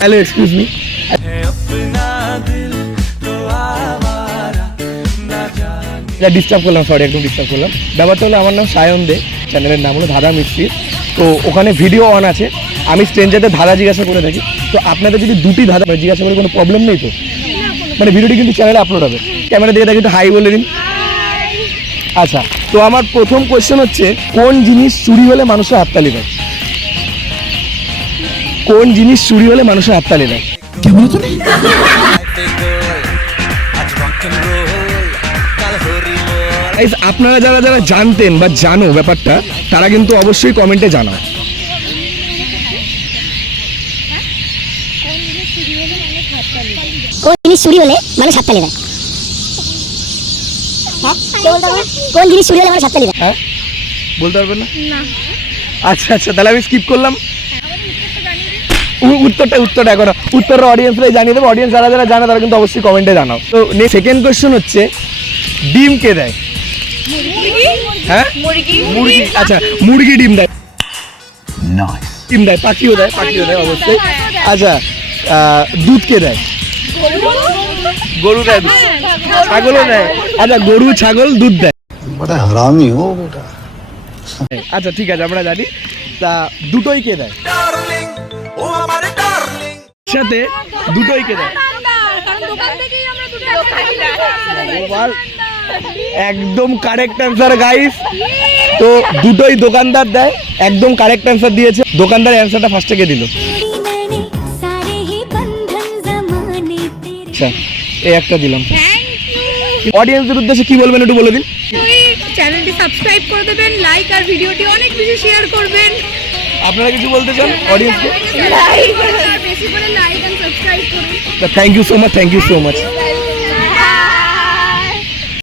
Hello, excuse me. Disturb করলাম, sorry, একদম disturb করলাম। ব্যাপারটা হলো, আমার নাম সায়ন দে, চ্যানেলের নাম হলো ধাঁধা মিস্ত্রি। তো ওখানে ভিডিও অন আছে, আমি স্ট্রেঞ্জারদের ধাঁধা জিজ্ঞাসা করে থাকি। তো আপনাদের যদি দুটি ধাঁধা জিজ্ঞাসা করে কোনো প্রবলেম নেই তো? মানে ভিডিওটি কিন্তু চ্যানেলে আপলোড হবে। ক্যামেরা দিয়ে দেখি, একটু হাই বলে দিন। আচ্ছা, তো আমার প্রথম কোয়েশ্চেন হচ্ছে, কোন জিনিস চুরি হলে মানুষের হাততালি দেয়? কোন জিনিস চুরি হলে মানুষের হাততালি দেয়? আপনারা যারা যারা জানতেন বা জানো ব্যাপারটা, তারা কিন্তু অবশ্যই কমেন্টে জানাও। কোন জিনিস চুরি হলে মানুষ হাততালি দেয়? কোন জিনিস চুরি হলে মানুষ হাততালি দেয়? হ্যাঁ, বলতে পারবেন না? আচ্ছা আচ্ছা, তাহলে আমি স্কিপ করলাম। উত্তরটা এখন উত্তরটা অডিয়েন্সরাই জানিয়ে দেবো। অডিয়েন্স যারা যারা জানে তারা কিন্তু অবশ্যই কমেন্টে জানাও। তো সেকেন্ড কোয়েশ্চেন হচ্ছে, ডিম কে দেয়? হ্যাঁ, মুরগি। আচ্ছা, মুরগি ডিম দেয়? ডিম দেয়, পাখিও দেয় অবশ্যই। আচ্ছা, দুধ কে দেয়? গরু দেয়, ছাগলও দেয়। আচ্ছা, গরু ছাগল দুধ দেয়। আচ্ছা ঠিক আছে, আমরা জানি। তা দুটোই কে দেয়? সাথে দুটোই কে দেয়? একদম কারেক্ট অ্যান্সার গাইস। তো দুটোই দোকানদার দেয়, একদম কারেক্ট অ্যান্সার দিয়েছে। দোকানদার অ্যান্সারটা ফার্স্টে কে দিল? আচ্ছা, এই একটা দিলাম। অডিয়েন্সদের উদ্দেশ্যে কি বলবেন একটু বলে দিন। চ্যানেলটি সাবস্ক্রাইব করে দেবেন, লাইক আর ভিডিওটি অনেক বেশি শেয়ার করবেন। আপনারা কিছু বলতে চান অডিয়েন্সকে? বেশি করে লাইক এন্ড সাবস্ক্রাইব করুন। Thank you so much.